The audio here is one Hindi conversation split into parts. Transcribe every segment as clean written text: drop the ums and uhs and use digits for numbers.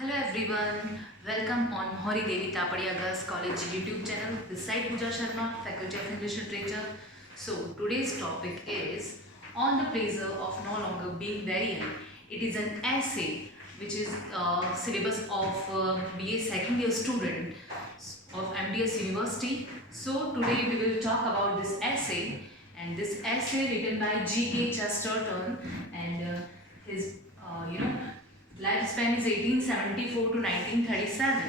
Hello everyone, welcome on Hori Devi Tapadia Girls College YouTube channel. This side Pooja Sharma, Faculty of English Literature. So today's topic is on the pleasure of no longer being very young. It is an essay which is syllabus of BA second year student of MDS University. So today we will talk about this essay, and this essay written by G.K. Chesterton, and his lifespan is 1874 to 1937.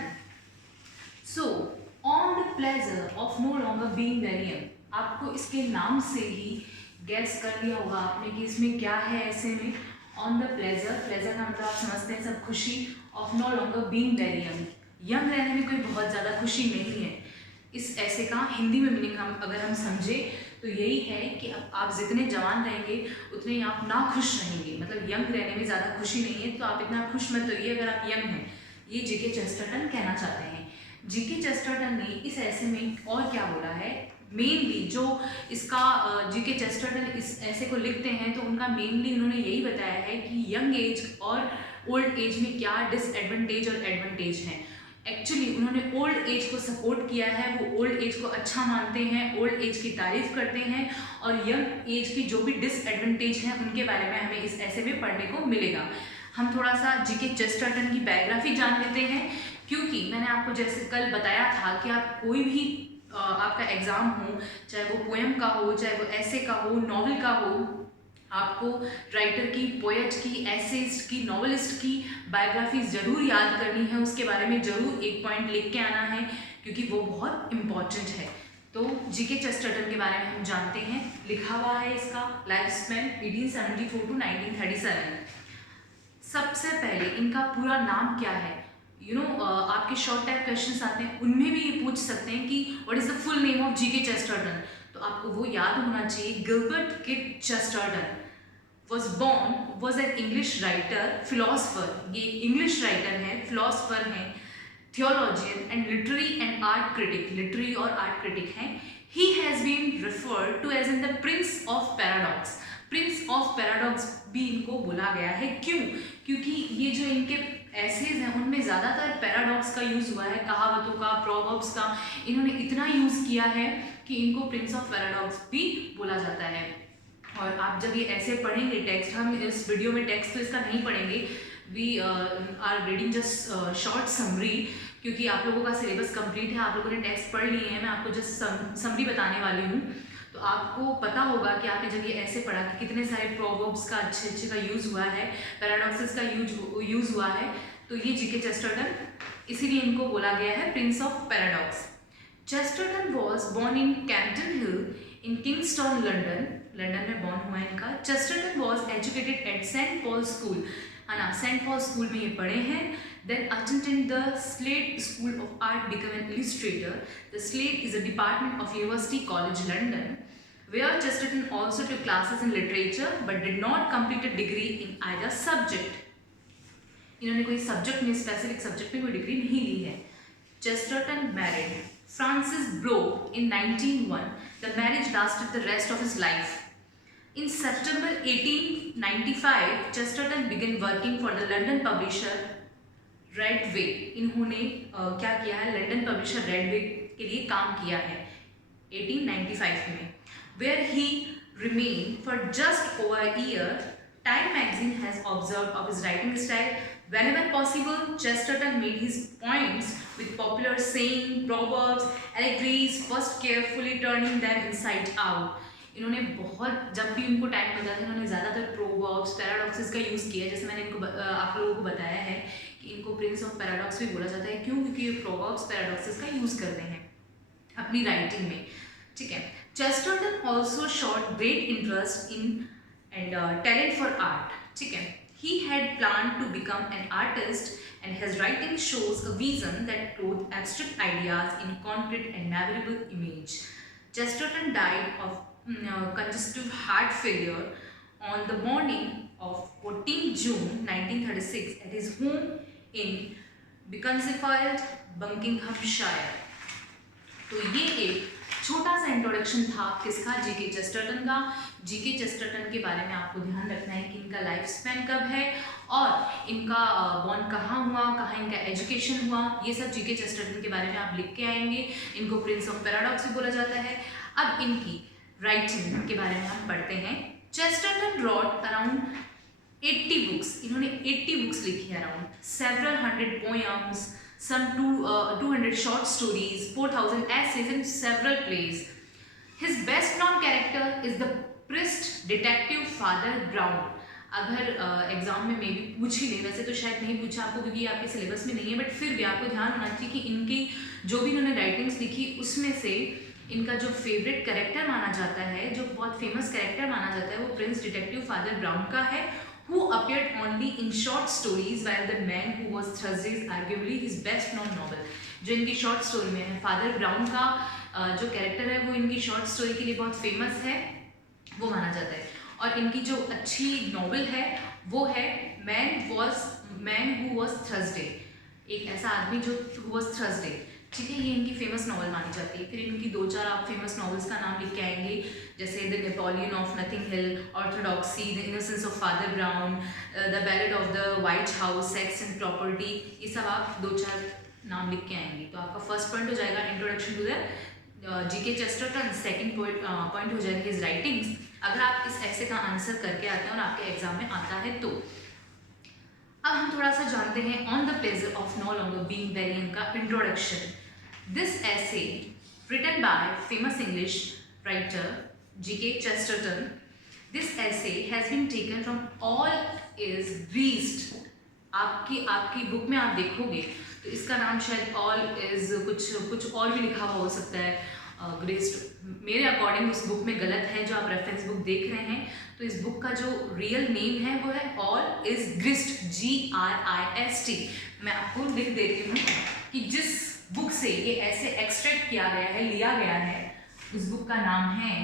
So, on the pleasure of no longer being very young, आपको इसके नाम से ही गैस कर लिया होगा आपने कि इसमें क्या है ऐसे में. ऑन द प्लेजर, प्लेजर का मतलब आप समझते हैं सब खुशी. Of no longer being very young, young रहने में कोई बहुत ज़्यादा खुशी नहीं है. इस ऐसे का हिंदी में मीनिंग अगर हम समझे तो यही है कि आप जितने जवान रहेंगे उतने ही आप ना खुश रहेंगे. मतलब यंग रहने में ज़्यादा खुशी नहीं है, तो आप इतना खुश मत होइए अगर आप यंग हैं. ये जीके चेस्टरटन कहना चाहते हैं. जीके चेस्टरटन ने इस ऐसे में और क्या बोला है, मेनली जो इसका जीके चेस्टरटन इस ऐसे को लिखते हैं तो उनका मेनली उन्होंने यही बताया है कि यंग एज और ओल्ड एज में क्या डिसएडवांटेज और एडवांटेज हैं. एक्चुअली उन्होंने ओल्ड एज को सपोर्ट किया है, वो ओल्ड एज को अच्छा मानते हैं, ओल्ड एज की तारीफ करते हैं, और यंग एज की जो भी डिसएडवांटेज हैं उनके बारे में हमें इस ऐसे में पढ़ने को मिलेगा. हम थोड़ा सा जीके चेस्टरटन की बायोग्राफी जान लेते हैं, क्योंकि मैंने आपको जैसे कल बताया था कि आप कोई भी आपका एग्ज़ाम हो, चाहे वो पोएम का हो, चाहे वो ऐसे का हो, नॉवल का हो, आपको राइटर की, पोएट की, एसेइस्ट की, नॉवलिस्ट की बायोग्राफी ज़रूर याद करनी है. उसके बारे में ज़रूर एक पॉइंट लिख के आना है, क्योंकि वो बहुत इम्पॉर्टेंट है. तो जीके चेस्टरटन के बारे में हम जानते हैं. लिखा हुआ है इसका लाइफ स्पैन 1874 टू 1937. सबसे पहले इनका पूरा नाम क्या है. आपके शॉर्ट टाइप क्वेश्चंस आते हैं, उनमें भी ये पूछ सकते हैं कि what is the full name of GK Chesterton. तो आपको वो याद होना चाहिए. Gilbert kid Chesterton was an English writer, philosopher. ये इंग्लिश राइटर हैं, फिलोसफर हैं, theologian and literary and art critic. Literary और आर्ट क्रिटिक हैं. He has been referred to as in the Prince of Paradox. Prince of paradox भी इनको बोला गया है. क्यों? क्योंकि ये जो इनके एसेज हैं उनमें ज़्यादातर पैराडॉक्स का यूज़ हुआ है, कहावतों का, प्रोवर्ब्स का. इन्होंने इतना यूज़ किया है कि इनको प्रिंस ऑफ पैराडॉक्स भी बोला जाता है. और आप जब ये ऐसे पढ़ेंगे टेक्स्ट, हम इस वीडियो में टेक्स्ट तो इसका नहीं पढ़ेंगे, we are reading just short summary, क्योंकि आप लोगों का सिलेबस कंप्लीट है, आप लोगों ने टेक्स्ट पढ़ लिए हैं. मैं आपको जस्ट समरी बताने वाली हूँ. तो आपको पता होगा कि आपने जब ये ऐसे पढ़ा कि कितने सारे प्रोवर्ब्स का अच्छे का यूज़ हुआ है, पैराडॉक्सेस का यूज़ हुआ है. तो ये जीके चेस्टरटन, इसीलिए इनको बोला गया है prince of paradox. Chesterton was born in Campden hill in Kingston, London में बॉर्न हुआ है इनका. Chesterton was educated at saint Paul school, है ना, सेंट पॉल स्कूल में ये पढ़े हैं. Then attended the Slade School of Art, became an illustrator. The Slade is a department of University College London, where Chesterton also took classes in literature but did not complete a degree in either subject. इन्होंने कोई सब्जेक्ट में, स्पेसिफिक सब्जेक्ट में कोई डिग्री नहीं ली है. Chesterton married Frances Broke in 1901. The marriage lasted the rest of his life. In September 1895, Chesterton began working for the London publisher रेडवे. इन्होंने क्या किया है, लंदन पब्लिशर रेडवे के लिए काम किया है 1895 में. Where he remain for just over a year. Time magazine has observed of his writing style. Whenever possible, Chesterton made his points with popular saying, proverbs, allegories, first carefully turning them inside out. इन्होंने बहुत, जब भी उनको टाइम मिलता था, इन्होंने ज़्यादातर प्रोवर्ब्स, पैराडॉक्सेस का यूज़ किया. जैसे मैंने इनको आप लोगों को बताया है कि इनको प्रिंस ऑफ पैराडॉक्स भी बोला जाता है. क्यों? क्योंकि ये प्रोवर्ब्स, पैराडॉक्सेस का यूज़ करते हैं अपनी राइटिंग में. ठीक है. Chesterton also showed great interest in and talent for art. ठीक है. He had planned to become an artist, and his writing shows a vision that clothed abstract ideas in concrete and memorable image. Chesterton died of congestive heart failure on the morning of 14 June 1936 at his home in Beaconsfield, Buckinghamshire. तो ये एक छोटा सा इंट्रोडक्शन था किसका, जीके चेस्टरटन का। जीके चेस्टरटन के बारे में आपको ध्यान रखना है कि इनका लाइफ स्पैन कब है और इनका बॉर्न कहाँ हुआ, कहाँ इनका एजुकेशन हुआ, ये सब जीके चेस्टरटन के बारे में आप लिख के आएंगे। इनको प्रिंस ऑफ पैराडॉक्स भी बोला जाता है। अब इनकी राइटिंग के बारे में हम पढ़ते हैं। चेस्टरटन रॉट अराउंड 80 बुक्स, इन्होंने 80 बुक्स लिखी है around, several hundred poems, some 200 short stories, 4000 essays and several plays. His best known character is the priest detective Father Brown. अगर एग्जाम में मे भी पूछ ही ले, वैसे तो शायद नहीं पूछा आपको क्योंकि आपके सिलेबस में नहीं है, बट फिर भी आपको ध्यान होना चाहिए कि इनकी जो भी इन्होंने राइटिंग्स लिखी उसमें से इनका जो फेवरेट कैरेक्टर माना जाता है, जो बहुत फेमस कैरेक्टर माना जाता है, वो प्रिंस डिटेक्टिव फादर ब्राउन का है, who appeared only in short stories while The Man Who Was Thursday is arguably his best known novel. जो इनकी शॉर्ट स्टोरी में है, फादर ब्राउन का जो कैरेक्टर है वो इनकी शॉर्ट स्टोरी के लिए बहुत फेमस है, वो माना जाता है। और इनकी जो अच्छी नॉवल है वो है मैन हु वॉज थर्सडे, एक ऐसा आदमी जो हु वॉज थर्सडे, ठीक है, ये इनकी फेमस नॉवल मानी जाती है। फिर इनकी 2-4 आप फेमस नॉवेल्स का नाम लिख के आएंगे, जैसे the Napoleon of nothing hill, orthodoxy, the innocence of father brown, the ballad of the white house, sex and property, ये सब आप 2-4 नाम लिख के आएंगे। तो आपका फर्स्ट पॉइंट हो जाएगा introduction to the GK Chesterton, second point हो जाएगा हिज राइटिंग्स। अगर आप इस ऐसे का आंसर करके आते हैं और आपके एग्जाम में आता है तो। अब हम थोड़ा सा जानते हैं on the pleasure of no longer being very young का introduction. This essay, written by famous English writer G.K. Chesterton, this essay has been taken from All is Greased. आपकी बुक में आप देखोगे तो इसका नाम शायद All is कुछ और भी लिखा हुआ हो सकता है, ग्रेस्ड। मेरे अकॉर्डिंग उस बुक में गलत है, जो आप रेफरेंस बुक देख रहे हैं, तो इस बुक का जो रियल नेम है वो है All is Grist, GRIST। मैं आपको लिख देती हूँ कि जिस बुक से ये ऐसे एक्सट्रैक्ट किया गया है, लिया गया है, उस बुक का नाम है,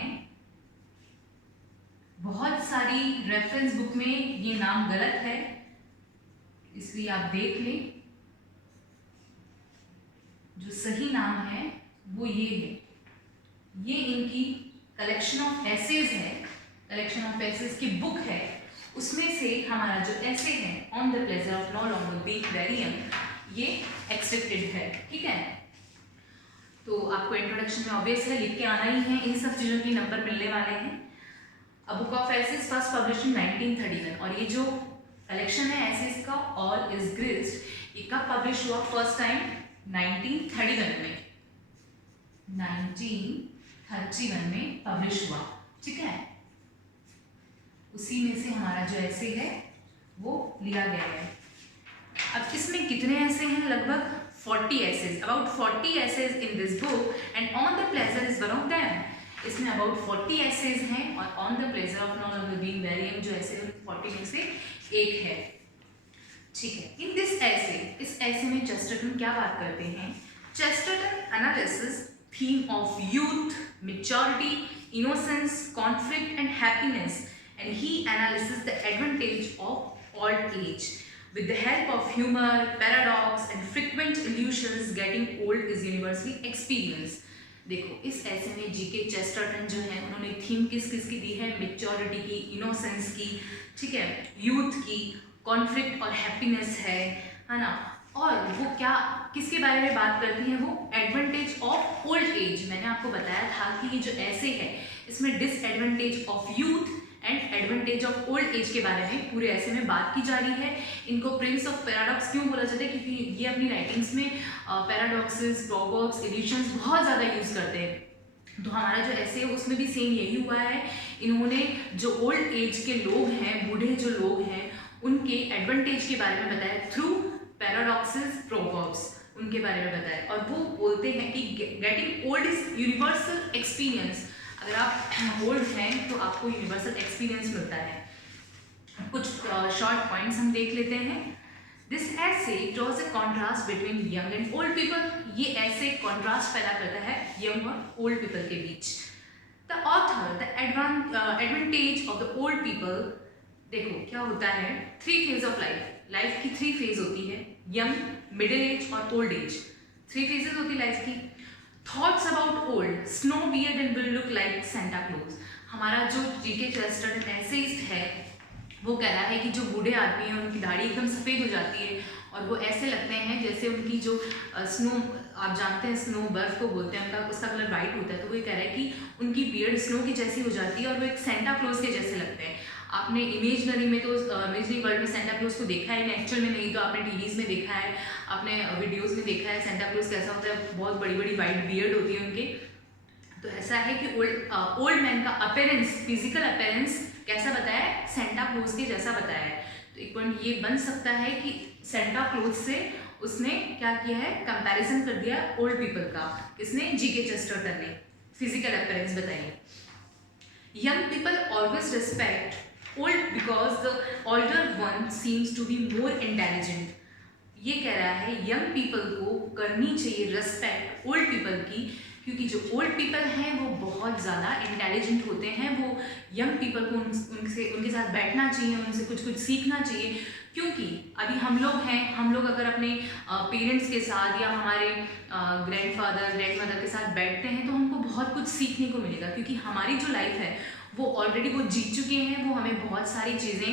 बहुत सारी रेफरेंस बुक में ये नाम गलत है, इसलिए आप देख लें, जो सही नाम है वो ये है। ये इनकी कलेक्शन ऑफ एसेज है, कलेक्शन ऑफ एसेज की बुक है, उसमें से हमारा जो ऐसे है on the pleasure of no longer being very young, ये एक्सेप्टेड है, ठीक है। तो आपको इंट्रोडक्शन में ऑब्वियस है, लिख के आना ही है, इन सब चीज़ों के नंबर मिलने वाले हैं। A book of essays first publish in 1931, और ये जो कलेक्शन है एसेज का ऑल इज ग्रिस्ड, ये कब पब्लिश हुआ फर्स्ट टाइम 1931 में, 1931 में पब्लिश हुआ, ठीक है। उसी में से हमारा जो ऐसे है वो लिया गया है। अब इसमें कितने ऐसे हैं, लगभग 40 essays, about 40 essays in this book and On the Pleasure is one of them. इसमें about 40 essays हैं और On the Pleasure of No Longer Being Very Young जो ऐसे 40 में से एक है, ठीक है। In this essay, इस essay में चेस्टरटन क्या बात करते हैं? Chesterton analysis theme of youth, maturity, innocence, conflict and happiness, and he analyzes the advantage of old age. With the help of humor, paradox and frequent illusions, getting old is universally experienced. देखो इस ऐसे में जीके चेस्टरटन जो है उन्होंने थीम किस किस की दी है, मेच्योरिटी की, इनोसेंस की, ठीक है, यूथ की, कॉन्फ्लिक्ट और हैप्पीनेस है ना। और वो क्या किसके बारे में बात करती हैं, वो एडवांटेज ऑफ ओल्ड एज। मैंने आपको बताया था कि ये जो ऐसे है इसमें disadvantage of youth and advantage of old age के बारे में पूरे ऐसे में बात की जा रही है। इनको प्रिंस ऑफ पैराडॉक्स क्यों बोला जाता है, क्योंकि ये अपनी राइटिंग्स में पैराडॉक्सेस, प्रोवर्ब्स, इल्यूशंस बहुत ज़्यादा यूज़ करते हैं। तो हमारा जो ऐसे है उसमें भी सेम यही हुआ है, इन्होंने जो ओल्ड एज के लोग हैं, बूढ़े जो लोग हैं, उनके एडवांटेज के बारे में बताया थ्रू पैराडॉक्सेस, प्रोवर्ब्स, उनके बारे में बताया। और वो बोलते हैं कि getting old is universal experience, अगर आप ओल्ड हैं तो आपको यूनिवर्सल एक्सपीरियंस मिलता है। कुछ शॉर्ट पॉइंट्स हम देख लेते हैं। दिस ऐसे draws a contrast between young and old people, ये ऐसे कॉन्ट्रास्ट पैदा करता है यंग और ओल्ड पीपल के बीच। The author the advantage of the old people, देखो क्या होता है, 3 फेज ऑफ लाइफ की 3 फेज होती है, यंग, मिडिल एज और ओल्ड एज, 3 फेजेस होती है लाइफ की। Thoughts about old, snow beard and will look like Santa Claus. हमारा जो जीके चेस्टरटन एसेइस्ट है वो कह रहा है कि जो बूढ़े आदमी हैं उनकी दाढ़ी एकदम सफ़ेद हो जाती है और वो ऐसे लगते हैं जैसे उनकी जो स्नो, आप जानते हैं स्नो बर्फ़ को बोलते हैं, उनका उसका कलर वाइट होता है। तो वो ये कह रहा है कि उनकी बियर्ड स्नो की जैसी हो जाती है और वो एक सेंटा क्लॉज के जैसे लगते हैं। आपने इमेजनरी में तो इमेजनरी वर्ल्ड में सेंटा क्लॉज को देखा है, एक्चुअल में नहीं तो आपने टीवीज़ में देखा है, आपने वीडियोज़ में देखा है सेंटा क्लॉज कैसा होता है, बहुत बड़ी बड़ी वाइट बियर्ड होती है उनके। तो ऐसा है कि ओल्ड मैन का अपेरेंस, फिजिकल अपेरेंस कैसा बताया है, सेंटा क्लॉज के जैसा बताया है। तो एक पॉइंट ये बन सकता है कि सेंटा क्लॉज से उसने क्या किया है, कंपैरिजन कर दिया ओल्ड पीपल का। किसने, जीके चेस्टरटन ने फिजिकल अपेरेंस बताई। Young people always respect old because the older one seems to be more intelligent. ये कह रहा है यंग पीपल को करनी चाहिए रिस्पेक्ट ओल्ड पीपल की, क्योंकि जो ओल्ड पीपल हैं वो बहुत ज़्यादा इंटेलिजेंट होते हैं। वो यंग पीपल को उनके साथ बैठना चाहिए, उनसे कुछ कुछ सीखना चाहिए। क्योंकि अभी हम लोग हैं, हम लोग अगर अपने पेरेंट्स के साथ या हमारे ग्रैंडफादर ग्रैंडमदर के साथ बैठते हैं तो हमको बहुत कुछ सीखने को मिलेगा, क्योंकि हमारी जो लाइफ है वो ऑलरेडी वो जीत चुके हैं। वो हमें बहुत सारी चीज़ें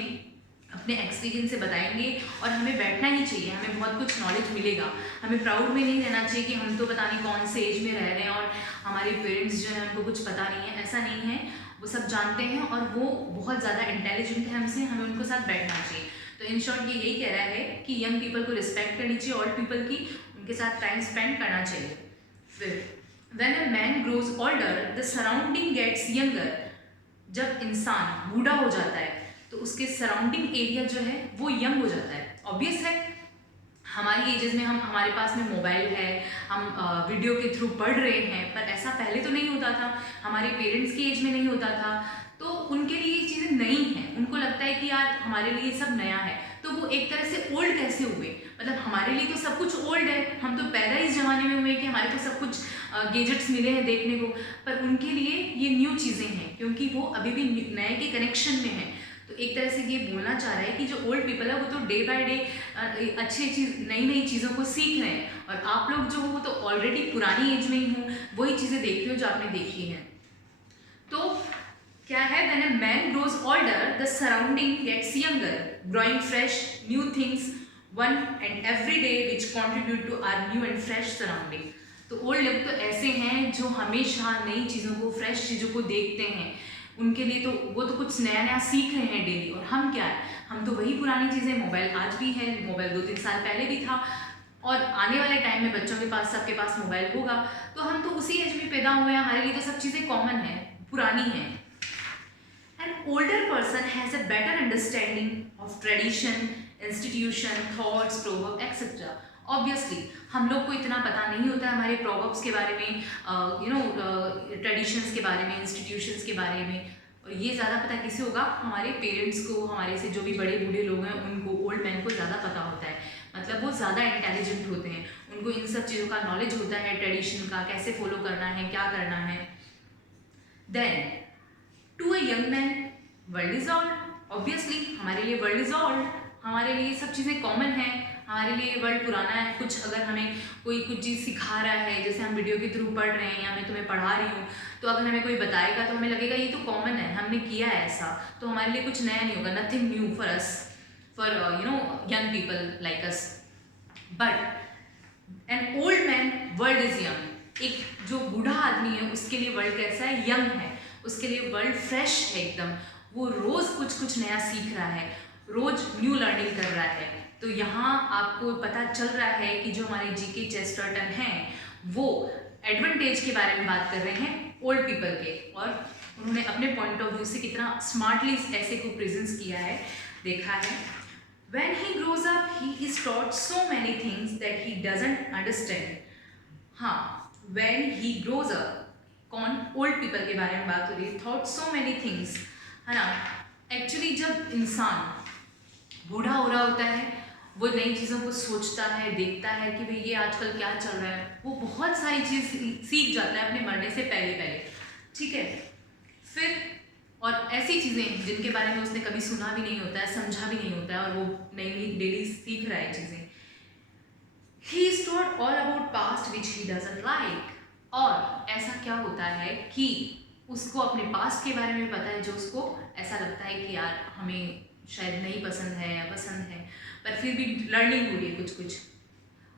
अपने एक्सपीरियंस से बताएंगे और हमें बैठना ही चाहिए, हमें बहुत कुछ नॉलेज मिलेगा। हमें प्राउड में नहीं रहना चाहिए कि हम तो पता नहीं कौन से एज में रह रहे हैं और हमारे पेरेंट्स जो हैं उनको कुछ पता नहीं है। ऐसा नहीं है, वो सब जानते हैं और वो बहुत ज़्यादा इंटेलिजेंट है हमसे, हमें उनको साथ बैठना चाहिए। तो इन शॉर्ट ये यही कह रहा है कि यंग पीपल को रिस्पेक्ट करनी चाहिए, ओल्ड पीपल की, उनके साथ टाइम स्पेंड करना चाहिए। फिर when a man grows older the surrounding gets younger. जब इंसान बूढ़ा हो जाता है तो उसके सराउंडिंग एरिया जो है वो यंग हो जाता है। ऑब्वियस है, हमारी एजेस में हमारे पास में मोबाइल है, हम वीडियो के थ्रू पढ़ रहे हैं, पर ऐसा पहले तो नहीं होता था, हमारे पेरेंट्स की एज में नहीं होता था। तो उनके लिए ये चीज़ें नई हैं, उनको लगता है कि यार हमारे लिए सब नया है। तो वो एक तरह से ओल्ड कैसे हुए, मतलब हमारे लिए तो सब कुछ ओल्ड है, हम तो पैदा इस ज़माने में हुए कि हमारे को सब कुछ गैजेट्स मिले हैं देखने को, पर उनके लिए ये न्यू चीज़ें हैं क्योंकि वो अभी भी नए के कनेक्शन में हैं। तो एक तरह से ये बोलना चाह रहा है कि जो ओल्ड पीपल है वो तो डे बाय डे अच्छी चीज़, नई नई चीज़ों को सीख रहे हैं, और आप लोग जो हो वो तो ऑलरेडी पुरानी एज में ही हो, वही चीज़ें देख रहे हो जो आपने देखी हैं। तो क्या है, when a man grows older the surrounding gets younger, growing fresh new things one and every day which contribute to our new and fresh surrounding. तो ओल्ड लोग तो ऐसे हैं जो हमेशा नई चीज़ों को, फ्रेश चीज़ों को देखते हैं, उनके लिए तो वो तो कुछ नया नया सीख रहे हैं डेली। और हम क्या है, हम तो वही पुरानी चीज़ें, मोबाइल आज भी है, मोबाइल 2-3 साल पहले भी था और आने वाले टाइम में बच्चों के पास, सबके पास मोबाइल होगा। तो हम तो उसी एज में पैदा हुए हैं, हमारे लिए तो सब चीज़ें कॉमन है, पुरानी हैं। An older person has a better understanding of tradition, institution, thoughts, proverb etcetera. Obviously हम लोग को इतना पता नहीं होता है हमारे प्रोवर्ब्स के बारे में, ट्रेडिशंस के बारे में, इंस्टीट्यूशंस के बारे में। और ये ज़्यादा पता किसे होगा, हमारे पेरेंट्स को, हमारे से जो भी बड़े बूढ़े लोग हैं उनको, ओल्ड मैन को ज़्यादा पता होता है, मतलब वो ज़्यादा इंटेलिजेंट होते हैं, उनको इन सब चीज़ों का नॉलेज होता है, ट्रेडिशन का कैसे फॉलो करना है, क्या करना है। Then to a young man world is old. Obviously हमारे लिए वर्ल्ड इज ओल्ड, हमारे लिए सब चीज़ें कॉमन हैं, हमारे लिए वर्ल्ड पुराना है। कुछ अगर हमें कोई कुछ चीज़ सिखा रहा है, जैसे हम वीडियो के थ्रू पढ़ रहे हैं या मैं तुम्हें पढ़ा रही हूँ, तो अगर हमें कोई बताएगा तो हमें लगेगा ये तो कॉमन है, हमने किया है ऐसा, तो हमारे लिए कुछ नया नहीं होगा, nothing new for us, for young people like us. But an old man world is young. एक जो बूढ़ा आदमी है उसके लिए वर्ल्ड कैसा है, यंग है, उसके लिए वर्ल्ड फ्रेश है एकदम, वो रोज़ कुछ कुछ नया सीख रहा है, रोज़ न्यू लर्निंग कर रहा है। तो यहाँ आपको पता चल रहा है कि जो हमारे जीके चेस्टरटन हैं वो एडवांटेज के बारे में बात कर रहे हैं ओल्ड पीपल के, और उन्होंने अपने पॉइंट ऑफ व्यू से कितना स्मार्टली इस ऐसे को प्रेजेंस किया है, देखा है। When he grows up, he is taught so many things that he doesn't understand. हाँ, when he grows up, कौन, ओल्ड पीपल के बारे में बात हो रही है, थॉट सो मैनी थिंग्स, है ना। एक्चुअली जब इंसान बूढ़ा हो रहा होता है वो नई चीज़ों को सोचता है, देखता है कि भाई ये आजकल क्या चल रहा है, वो बहुत सारी चीज़ सीख जाता है अपने मरने से पहले पहले, ठीक है। फिर और ऐसी चीज़ें जिनके बारे में उसने कभी सुना भी नहीं होता है, समझा भी नहीं होता है, और वो नई नई डेली सीख रहा है चीज़ें। He is taught all about past which he doesn't like. और ऐसा क्या होता है कि उसको अपने पास्ट के बारे में पता है, जो उसको ऐसा लगता है कि यार हमें शायद नहीं पसंद है या पसंद है, पर फिर भी लर्निंग हो रही है कुछ कुछ।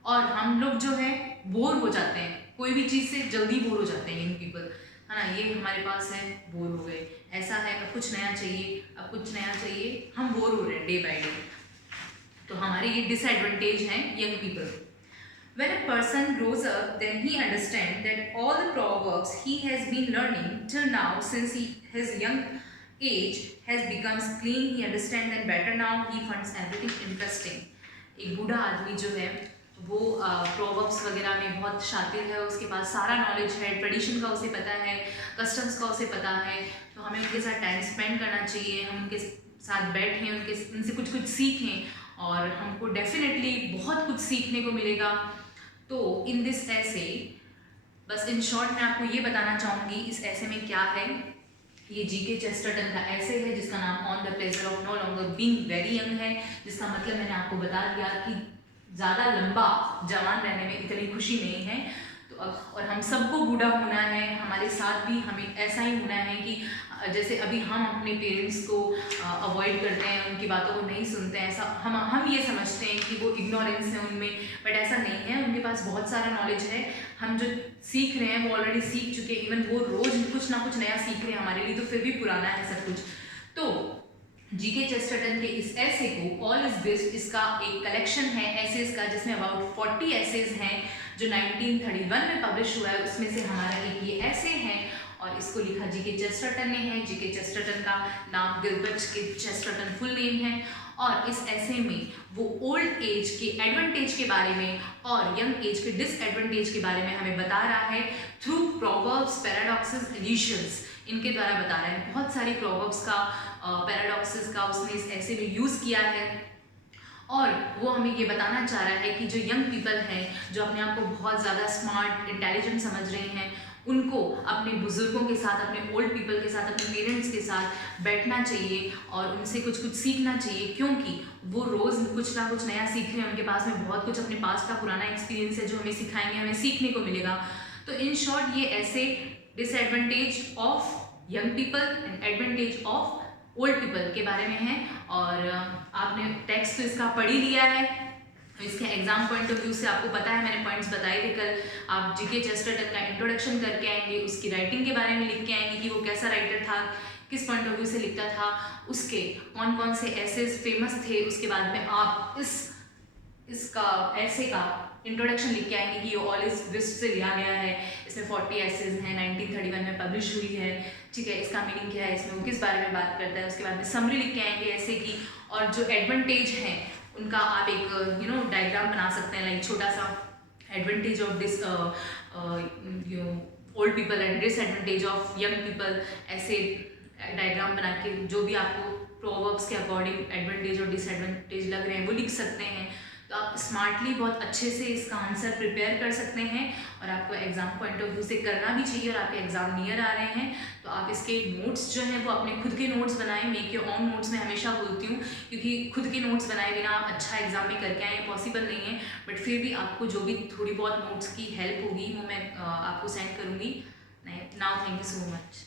और हम लोग जो है बोर हो जाते हैं, कोई भी चीज़ से जल्दी बोर हो जाते हैं यंग पीपल, है ना। ये हमारे पास है, बोर हो गए, ऐसा है, अब कुछ नया चाहिए, अब कुछ नया चाहिए, हम बोर हो रहे हैं डे बाय डे। तो हमारे ये डिसएडवांटेज हैं young people. When a person grows up, then he understands that all the proverbs he has been learning till now since his young age has becomes clean. He understands that better now. He finds everything interesting. एक बूढ़ा आदमी जो है वो प्रोवर्ब्स वगैरह में बहुत शातिर है, उसके पास सारा नॉलेज है, ट्रेडिशन का उसे पता है, कस्टम्स का उसे पता है। तो हमें उनके साथ टाइम स्पेंड करना चाहिए, हम उनके साथ बैठें, उनसे कुछ कुछ सीखें और हमको डेफिनेटली बहुत कुछ सीखने को मिलेगा। तो इन दिस ऐसे, बस इन शॉर्ट मैं आपको ये बताना चाहूँगी इस ऐसे में क्या है। ये जीके चेस्टरटन का ऐसे है जिसका नाम on the pleasure of no longer being very young है, जिसका मतलब मैंने आपको बता दिया कि ज़्यादा लंबा जवान रहने में इतनी खुशी नहीं है। तो अब और हम सबको बूढ़ा होना है, हमारे साथ भी हमें ऐसा ही होना है कि जैसे अभी हम अपने पेरेंट्स को अवॉइड करते हैं, उनकी बातों को नहीं सुनते हैं, ऐसा हम ये समझते हैं कि वो इग्नोरेंस है उनमें, बट ऐसा नहीं है, उनके पास बहुत सारा नॉलेज है। हम जो सीख रहे हैं वो ऑलरेडी सीख चुके हैं, इवन वो रोज़ कुछ ना कुछ नया सीख रहे हैं हमारे लिए, तो फिर भी पुराना है सब कुछ। तो जीके चेस्टरटन के इस ऐसे को ऑल इज बेस्ट, इसका एक कलेक्शन है एसेज का जिसमें अबाउट 40 एसेज हैं जो 1931 में पब्लिश हुआ है। उसमें से हमारा एक ये ऐसे है और इसको लिखा जीके चेस्टरटन ने है। जीके चेस्टरटन का नाम गिलबर्ट के चेस्टरटन फुल नेम है और इस ऐसे में वो ओल्ड एज के एडवांटेज के बारे में और यंग एज के डिसएडवांटेज के बारे में हमें बता रहा है थ्रू प्रोवर्ब्स, पैराडॉक्सेस, एल्यूशंस, इनके द्वारा बता रहा है। बहुत सारी प्रोवर्ब्स का, पैराडॉक्सेस का उसने इस ऐसे में यूज़ किया है और वो हमें ये बताना चाह रहा है कि जो यंग पीपल हैं, जो अपने आप को बहुत ज़्यादा स्मार्ट, इंटेलिजेंट समझ रहे हैं, उनको अपने बुज़ुर्गों के साथ, अपने ओल्ड पीपल के साथ, अपने पेरेंट्स के साथ बैठना चाहिए और उनसे कुछ कुछ सीखना चाहिए, क्योंकि वो रोज़ कुछ ना कुछ नया सीख रहे हैं, उनके पास में बहुत कुछ अपने पास का पुराना एक्सपीरियंस है जो हमें सिखाएंगे, हमें सीखने को मिलेगा। तो इन शॉर्ट ये ऐसे disadvantage of young people and advantage of old people के बारे में है। और आपने टेक्स्ट तो इसका पढ़ ही लिया है, तो इसके एग्जाम पॉइंट ऑफ व्यू से आपको पता है, मैंने पॉइंट्स बताए थे कल। आप जीके चेस्टरटन का इंट्रोडक्शन करके आएंगे, उसकी राइटिंग के बारे में लिख के आएंगे कि वो कैसा राइटर था, किस पॉइंट ऑफ व्यू से लिखता था, उसके कौन कौन से ऐसेज फेमस थे। उसके बाद में आप इसका ऐसे का इंट्रोडक्शन लिख के आएंगे कि ये ऑल इज बेस्ट से लिया गया है, इसमें 40 ऐसेज हैं, 1931 में पब्लिश हुई है, ठीक है, इसका मीनिंग क्या है, इसमें वो किस बारे में बात करता है। उसके बाद में समरी लिख के आएंगे ऐसे की, और जो एडवांटेज हैं उनका आप एक डायग्राम बना सकते हैं, लाइक छोटा सा advantage of this old people and disadvantage of young people, ऐसे डायग्राम बना के जो भी आपको प्रोवर्ब्स के अकॉर्डिंग एडवांटेज और डिसएडवांटेज लग रहे हैं वो लिख सकते हैं। तो आप स्मार्टली बहुत अच्छे से इसका आंसर प्रिपेयर कर सकते हैं और आपको एग्जाम पॉइंट ऑफ व्यू से करना भी चाहिए। और आपके एग्जाम नियर आ रहे हैं तो आप इसके नोट्स जो हैं वो अपने खुद के नोट्स बनाएं। मेक योर ओन नोट्स मैं हमेशा बोलती हूँ, क्योंकि खुद के नोट्स बनाए बिना आप अच्छा एग्जाम में करके आए पॉसिबल नहीं है, बट फिर भी आपको जो भी थोड़ी बहुत नोट्स की हेल्प होगी वो मैं आपको सेंड करूँगी। Now thank you so much.